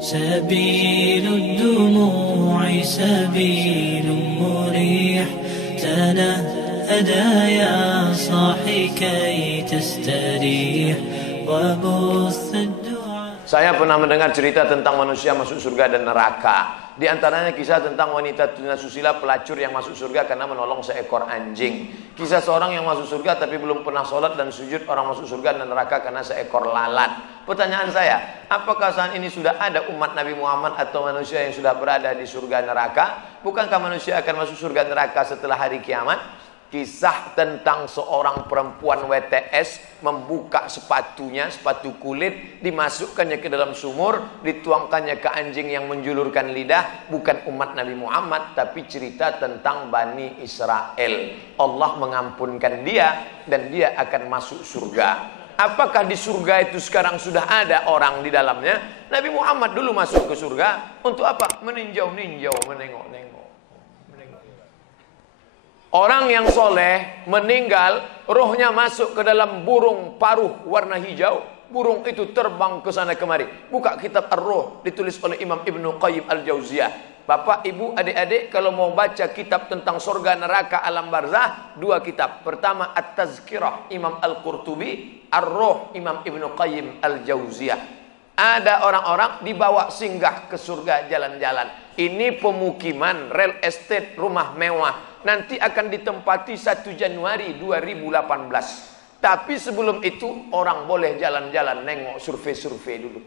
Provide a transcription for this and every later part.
سبيل الدموع سبيل مريح تنهدى يا صاحي كي تستريح وبث الدعاء. Saya pernah mendengar cerita tentang manusia masuk surga dan neraka. Di antaranya kisah tentang wanita tunasusila pelacur yang masuk surga karena menolong seekor anjing. Kisah seorang yang masuk surga tapi belum pernah sholat dan sujud, orang masuk surga dan neraka karena seekor lalat. Pertanyaan saya, apakah saat ini sudah ada umat Nabi Muhammad atau manusia yang sudah berada di surga neraka? Bukankah manusia akan masuk surga neraka setelah hari kiamat? Kisah tentang seorang perempuan WTS membuka sepatunya, sepatu kulit, dimasukkannya ke dalam sumur, dituangkannya ke anjing yang menjulurkan lidah. Bukan umat Nabi Muhammad, tapi cerita tentang Bani Israel. Allah mengampunkan dia dan dia akan masuk surga. Apakah di surga itu sekarang sudah ada orang di dalamnya? Nabi Muhammad dulu masuk ke surga untuk apa? Meninjau-ninjau, menengok-nengok. Orang yang soleh meninggal, rohnya masuk ke dalam burung paruh warna hijau. Burung itu terbang ke sana kemari. Buka kitab Ar-Ruh, ditulis oleh Imam Ibnu Qayyim Al-Jauziyah. Bapak, ibu, adik-adik, kalau mau baca kitab tentang surga, neraka, alam barzah, dua kitab. Pertama At-Tazkirah Imam Al-Qurtubi, Ar-Ruh Imam Ibnu Qayyim Al-Jauziyah. Ada orang-orang dibawa singgah ke surga jalan-jalan. Ini pemukiman, real estate, rumah mewah. Nanti akan ditempati 1 Januari 2018. Tapi sebelum itu orang boleh jalan-jalan, nengok, survei-survei dulu.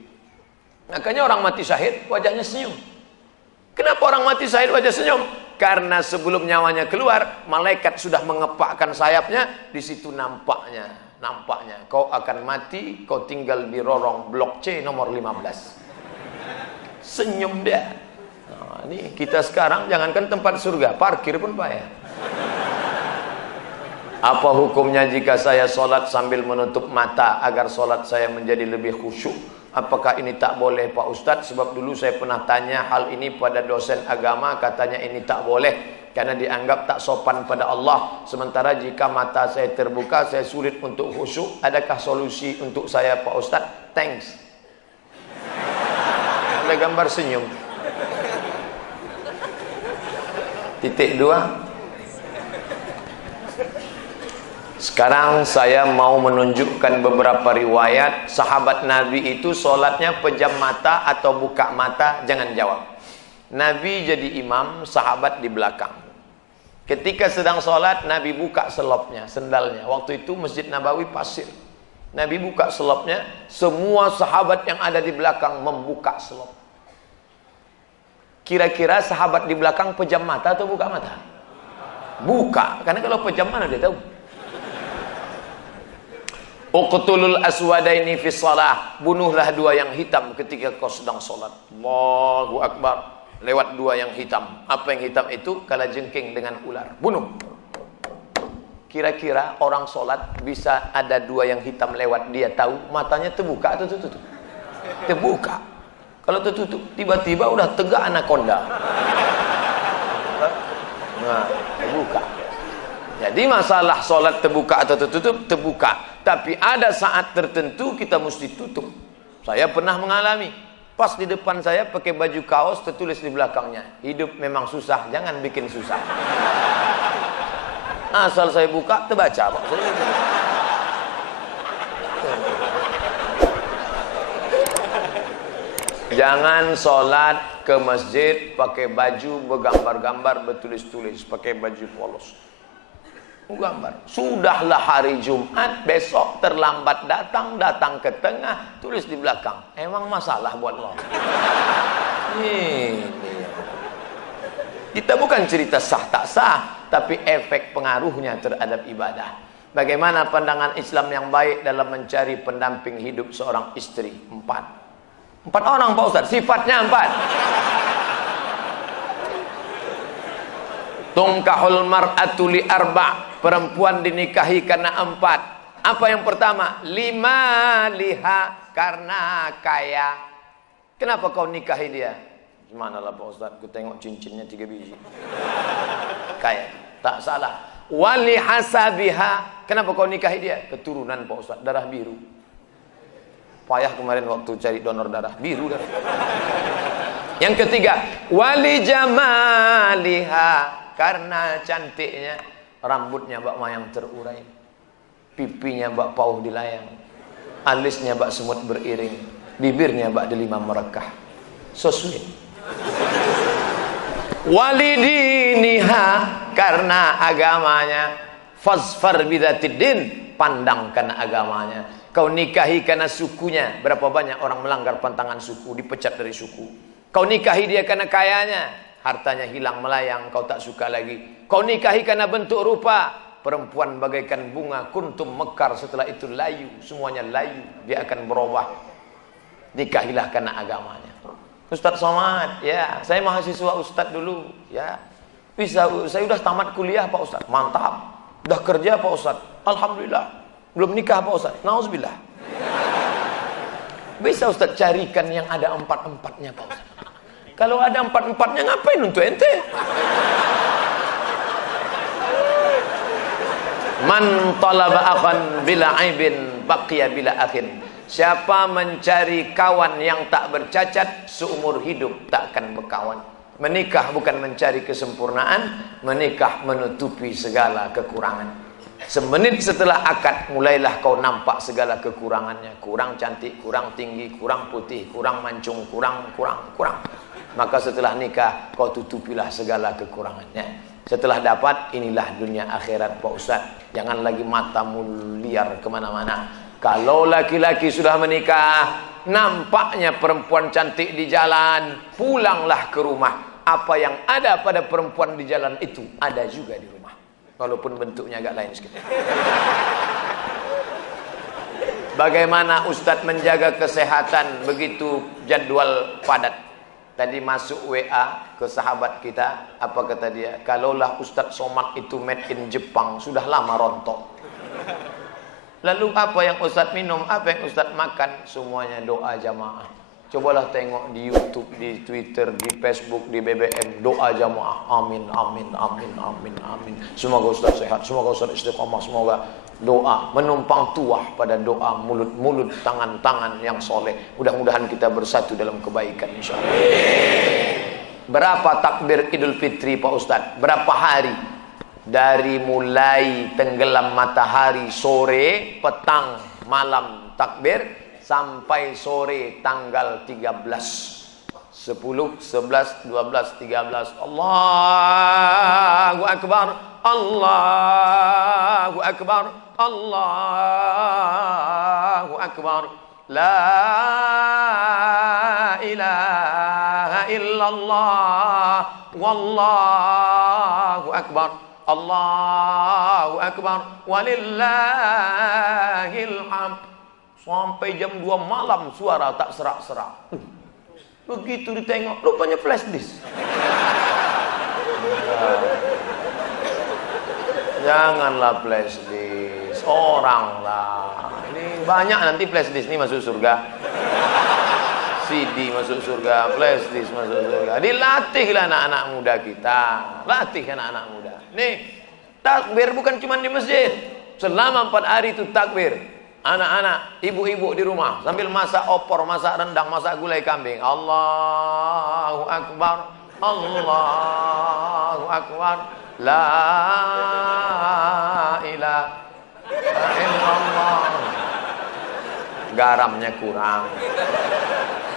Makanya orang mati syahid wajahnya senyum. Kenapa orang mati syahid wajah senyum? Karena sebelum nyawanya keluar, malaikat sudah mengepakkan sayapnya. Di situ nampaknya kau akan mati, kau tinggal di lorong blok C nomor 15. Senyum dia. Nah, ini kita sekarang jangankan tempat surga, parkir pun payah. Apa hukumnya jika saya sholat sambil menutup mata agar sholat saya menjadi lebih khusyuk? Apakah ini tak boleh Pak Ustadz? Sebab dulu saya pernah tanya hal ini pada dosen agama, katanya ini tak boleh karena dianggap tak sopan pada Allah. Sementara jika mata saya terbuka, saya sulit untuk khusyuk. Adakah solusi untuk saya Pak Ustadz? Thanks. Ada gambar senyum. Titik 2. Sekarang saya mau menunjukkan beberapa riwayat sahabat Nabi itu sholatnya pejam mata atau buka mata. Jangan jawab. Nabi jadi imam, sahabat di belakang. Ketika sedang sholat, Nabi buka selopnya, sendalnya. Waktu itu Masjid Nabawi pasir. Nabi buka selopnya, semua sahabat yang ada di belakang membuka selop. Kira-kira sahabat di belakang pejam mata atau buka mata? Buka, karena kalau pejam mana dia tahu. Uqtulul aswadaini fi shalah, bunuhlah dua yang hitam ketika kau sedang sholat. Allahu Akbar. Lewat dua yang hitam. Apa yang hitam itu? Kalajengking dengan ular. Bunuh. Kira-kira orang sholat bisa ada dua yang hitam lewat, dia tahu matanya terbuka atau tertutup? Terbuka. Kalau tertutup, tiba-tiba udah tegak anaconda. Nah, terbuka. Jadi masalah sholat terbuka atau tertutup, terbuka. Tapi ada saat tertentu kita mesti tutup. Saya pernah mengalami. Pas di depan saya pakai baju kaos, tertulis di belakangnya, hidup memang susah, jangan bikin susah. Asal saya buka, terbaca Pak. Jangan sholat ke masjid pakai baju bergambar-gambar, bertulis-tulis, pakai baju polos. Gambar. Sudahlah hari Jumat, besok terlambat datang ke tengah, tulis di belakang. Emang masalah buat lo? Kita bukan cerita sah tak sah, tapi efek pengaruhnya terhadap ibadah. Bagaimana pandangan Islam yang baik dalam mencari pendamping hidup seorang istri? 4 orang Pak Ustaz, sifatnya 4. Tungkahul mar'atu li arba'. Perempuan dinikahi karena 4. Apa yang pertama? 5 liha, karena kaya. Kenapa kau nikahi dia? Gimana lah Pak Ustaz, ku tengok cincinnya 3 biji. Kaya, tak salah. Wali hasabiha. Kenapa kau nikahi dia? Keturunan Pak Ustaz, darah biru. Payah kemarin waktu cari donor darah, biru darah. Yang ketiga, wali jamaliha, karena cantiknya. Rambutnya bak mayang terurai, pipinya bak pauh dilayang, alisnya bak semut beriring, bibirnya bak delima merekah. So sweet. Walidiniha, karena agamanya. Fazfar bidzatiddin, pandang karena agamanya. Kau nikahi karena sukunya. Berapa banyak orang melanggar pantangan suku, dipecat dari suku. Kau nikahi dia karena kayanya, hartanya hilang melayang, kau tak suka lagi. Kau nikahi karena bentuk rupa, perempuan bagaikan bunga, kuntum mekar, setelah itu layu, semuanya layu, dia akan berubah. Nikahilah karena agamanya. Ustadz Somad, ya, saya mahasiswa Ustadz dulu, ya. Bisa, saya udah tamat kuliah Pak Ustadz, mantap. Udah kerja Pak Ustadz, alhamdulillah. Belum nikah Pak Ustadz, nauzubillah. Bisa Ustadz carikan yang ada 4-4-nya Pak Ustadz. Kalau ada 4-4-nya ngapain untuk ente? Man talaba akhan bila aibin baqiya bila akhin. Siapa mencari kawan yang tak bercacat, seumur hidup tak akan berkawan. Menikah bukan mencari kesempurnaan, menikah menutupi segala kekurangan. Semenit setelah akad, mulailah kau nampak segala kekurangannya. Kurang cantik, kurang tinggi, kurang putih, kurang mancung, kurang. Maka setelah nikah, kau tutupilah segala kekurangannya. Setelah dapat, inilah dunia akhirat Pak Ustadz. Jangan lagi matamu liar kemana-mana. Kalau laki-laki sudah menikah, nampaknya perempuan cantik di jalan, pulanglah ke rumah. Apa yang ada pada perempuan di jalan itu, ada juga di rumah. Walaupun bentuknya agak lain sedikit. Bagaimana Ustadz menjaga kesehatan begitu jadwal padat? Tadi masuk WA ke sahabat kita, apa kata dia? Kalaulah Ustadz Somad itu made in Jepang, sudah lama rontok. Lalu apa yang Ustadz minum, apa yang Ustadz makan? Semuanya doa jamaah. Cobalah tengok di YouTube, di Twitter, di Facebook, di BBM, doa jamaah. Amin, amin, amin, amin, amin. Semoga Ustadz sehat, semoga Ustadz istiqomah, semoga doa menumpang tuah pada doa, mulut-mulut, tangan-tangan yang soleh. Mudah-mudahan kita bersatu dalam kebaikan insyaallah. Berapa takbir Idul Fitri Pak Ustadz? Berapa hari? Dari mulai tenggelam matahari sore, petang, malam takbir, sampai sore tanggal 13, 10, 11, 12, 13. Allahu Akbar, Allahu Akbar, Allahu Akbar. La ilaha illallah, wallahu akbar. Allahu Akbar, walillahil hamd. Sampai jam 2 malam suara tak serak-serak. Begitu ditengok, rupanya flash disk. Janganlah flash disk, orang lah. Ini banyak nanti flash disk ini masuk surga. CD masuk surga, flash disk masuk surga. Dilatihlah anak-anak muda kita. Latih anak-anak muda. Nih, takbir bukan cuma di masjid. Selama 4 hari itu takbir. Anak-anak, ibu-ibu di rumah sambil masak opor, masak rendang, masak gulai kambing. Allahu Akbar, Allahu Akbar. La ilaha illallah. Garamnya kurang.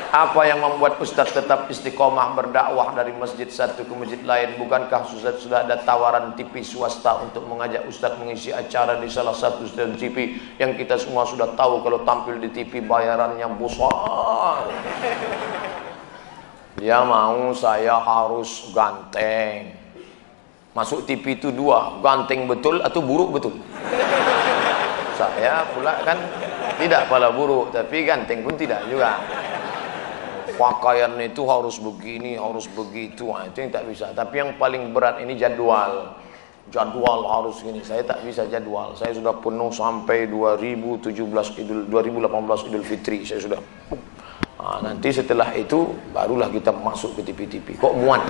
Apa yang membuat Ustadz tetap istiqomah berdakwah dari masjid satu ke masjid lain? Bukankah Ustadz sudah ada tawaran TV swasta untuk mengajak Ustadz mengisi acara di salah satu stasiun TV yang kita semua sudah tahu kalau tampil di TV bayarannya besar. Dia mau saya harus ganteng. Masuk TV itu 2, ganteng betul atau buruk betul. Saya pula kan tidak pala buruk, tapi ganteng pun tidak juga. Pakaian itu harus begini, harus begitu, nah, itu yang tak bisa. Tapi yang paling berat ini jadwal. Jadwal harus gini. Saya tak bisa jadwal. Saya sudah penuh sampai 2018 Idul Fitri. Saya sudah. Nah, nanti setelah itu barulah kita masuk ke TV-TV. Kok muat?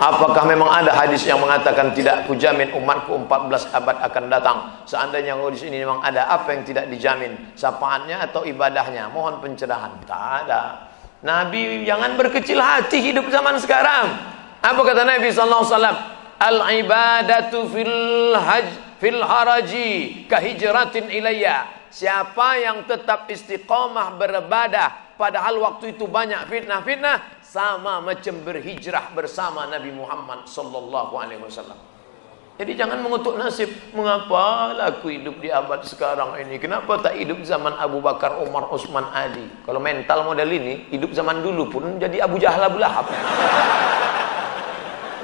Apakah memang ada hadis yang mengatakan tidak kujamin umatku 14 abad akan datang? Seandainya hadis ini memang ada, apa yang tidak dijamin? Syafaatnya atau ibadahnya? Mohon pencerahan. Tak ada. Nabi jangan berkecil hati hidup zaman sekarang. Apa kata Nabi sallallahu alaihi wasallam? Al-ibadatu fil haraji kahijratin ilayya. Siapa yang tetap istiqamah beribadah padahal waktu itu banyak fitnah-fitnah, sama macam berhijrah bersama Nabi Muhammad sallallahu alaihi wasallam. Jadi jangan mengutuk nasib. Mengapa aku hidup di abad sekarang ini? Kenapa tak hidup zaman Abu Bakar, Umar, Utsman, Ali? Kalau mental model ini, hidup zaman dulu pun jadi Abu Jahal, Abu Lahab.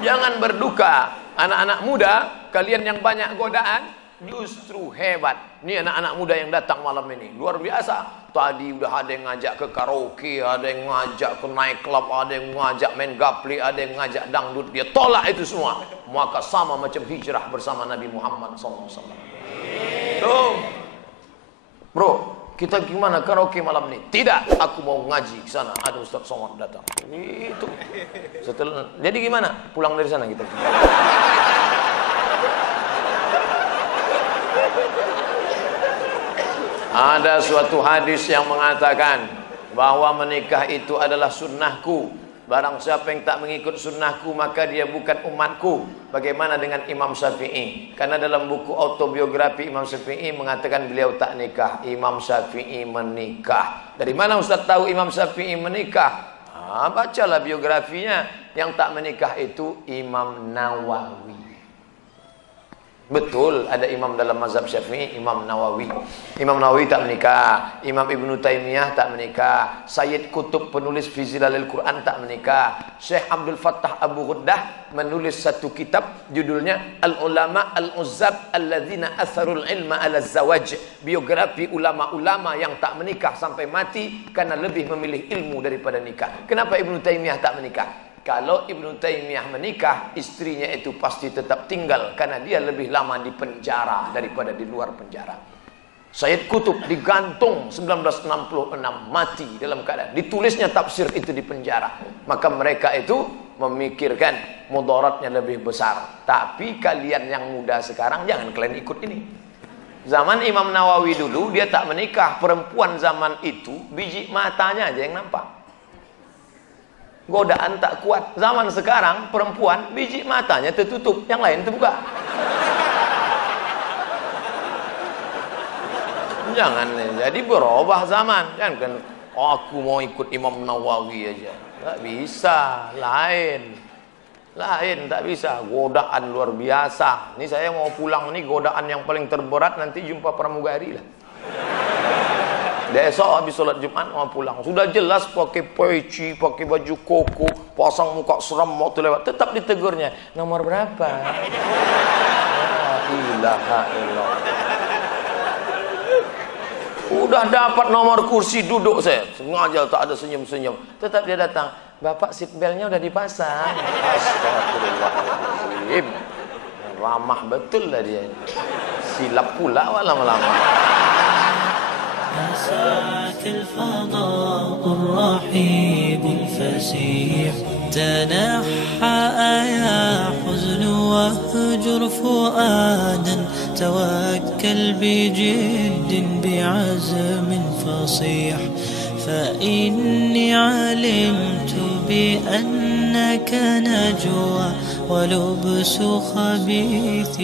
Jangan berduka. Anak-anak muda, kalian yang banyak godaan, justru hebat. Ini anak-anak muda yang datang malam ini, luar biasa. Tadi udah ada yang ngajak ke karaoke, ada yang ngajak ke night club, ada yang ngajak main gapli, ada yang ngajak dangdut. Dia tolak itu semua. Maka sama macam hijrah bersama Nabi Muhammad SAW. Tuh, bro, kita gimana karaoke malam ini? Tidak, aku mau ngaji ke sana. Ada Ustaz Somad datang. Itu. Setelah, jadi gimana? Pulang dari sana kita. Ada suatu hadis yang mengatakan bahwa menikah itu adalah sunnahku. Barang siapa yang tak mengikut sunnahku maka dia bukan umatku. Bagaimana dengan Imam Syafi'i? Karena dalam buku autobiografi Imam Syafi'i mengatakan beliau tak nikah. Imam Syafi'i menikah. Dari mana Ustaz tahu Imam Syafi'i menikah? Bacalah biografinya. Yang tak menikah itu Imam Nawawi. Betul, ada imam dalam mazhab Syafi'i, Imam Nawawi. Imam Nawawi tak menikah, Imam Ibnu Taimiyah tak menikah, Sayyid Qutb penulis fi Zilalil Quran tak menikah, Syekh Abdul Fattah Abu Ghuddah menulis satu kitab judulnya Al-Ulama Al-Uzzab Alladzina Atharul Ilma Ala Zawaj, biografi ulama-ulama yang tak menikah sampai mati karena lebih memilih ilmu daripada nikah. Kenapa Ibnu Taimiyah tak menikah? Kalau Ibnu Taimiyah menikah, istrinya itu pasti tetap tinggal karena dia lebih lama di penjara daripada di luar penjara. Sayyid Qutb digantung 1966, mati dalam keadaan ditulisnya tafsir itu di penjara. Maka mereka itu memikirkan mudaratnya lebih besar. Tapi kalian yang muda sekarang jangan kalian ikut ini. Zaman Imam Nawawi dulu dia tak menikah, perempuan zaman itu biji matanya aja yang nampak. Godaan tak kuat. Zaman sekarang perempuan biji matanya tertutup, yang lain terbuka. Jangan jadi berubah zaman. Jangan kan aku mau ikut Imam Nawawi aja. Tak bisa, lain tak bisa. Godaan luar biasa. Ini saya mau pulang nih, godaan yang paling terberat nanti jumpa pramugari lah. Besok habis sholat Jumat mau pulang. Sudah jelas pakai peci, pakai baju koko, pasang muka seram mau lewat. Tetap ditegurnya. Nomor berapa? La ilaha illallah. Udah dapat nomor kursi duduk saya. Sengaja tak ada senyum-senyum. Tetap dia datang. Bapak seat beltnya udah dipasang. Astagfirullahaladzim. Ramah betul lah dia. Silap pula lama-lama. ساعة الفضاء الرحيب الفسيح تنحى يا حزن واهجر فؤادا توكل بجد بعزم فصيح فإني علمت بأنك نجوى ولبس خبيث